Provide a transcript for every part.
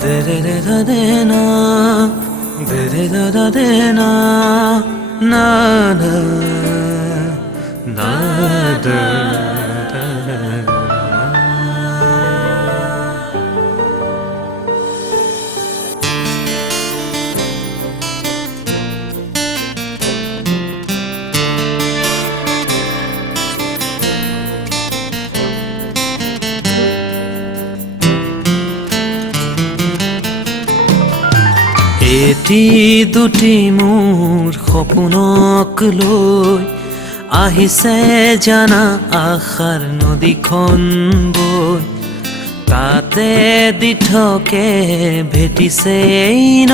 Dere re da de na, dere da de na, na na na da da. এটি দুটি মোৰ সপোনক লৈ আহিছে জানা আশাৰ নদীখন বৈ তাতে দিঠকে ভেটিছে ন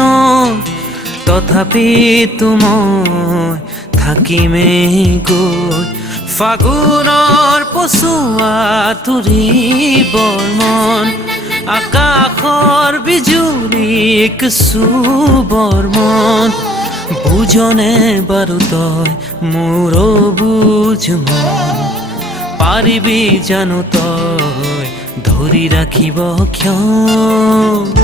তথাপিতো মই থাকিমেই গৈ ফাগুনৰ পছুৱা তুৰিবৰ মন আকাশৰ বিজুলীক চুবৰ মন বুজনে বাৰু তই মোৰ বুজ মন পাৰিবি জানো তই ধৰি ৰাখিব ক্ষণ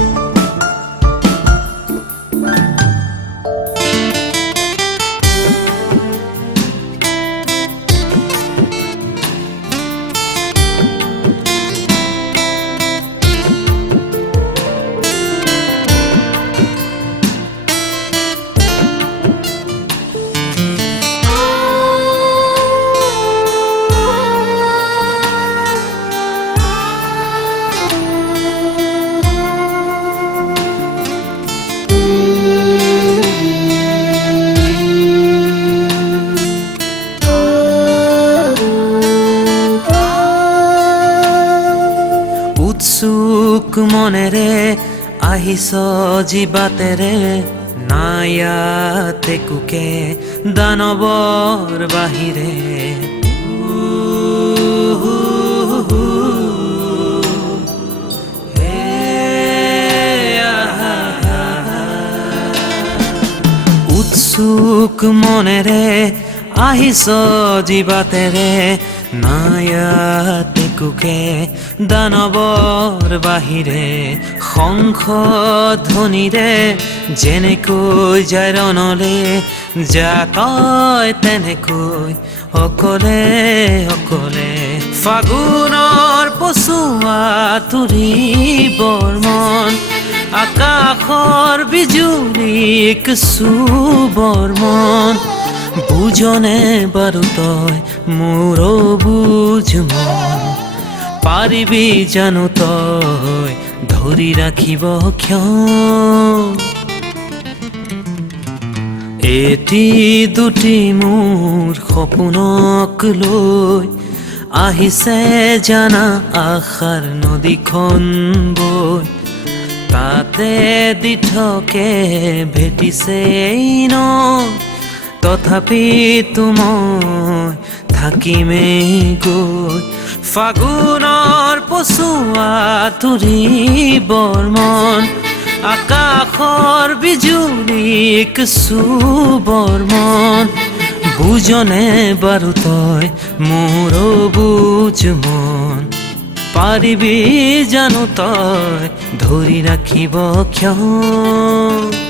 উৎসুক মনেৰে আহিছ জীৱাতেৰে নায়াতে কুকে দানৱৰ বাহিৰে উৎসুক মনেৰে আহিছ জীৱাতেৰে নায়াতে কুকে দানৱৰ বাহিৰে শংখ ধ্বনিৰে যেনেকৈ যায় ৰণলে যা তই তেনেকৈ অকলে অকলে ফাগুনৰ পছুৱা তুৰিবৰ মন আকাশৰ বিজুলীক চুবৰ মন বুজনে বাৰু তই মোৰ বুজ মন পাৰিবি জানো তই ধৰি ৰাখিব ক্ষণ এটি দুটি মোৰ সপোনক লৈ আহিছে জানা আশাৰ নদীখন বৈ তাতে দিঠকে ভেটিছে ন তথাপিতো মই থাকিমেই গৈ ফাগুনৰ পছুৱা তুৰিবৰ মন আকাশৰ বিজুলীক চুবৰ মন বুজনে বাৰু তই মোৰ বুজ মন পাৰিবি জানো তই ধৰি ৰাখিব ক্ষণ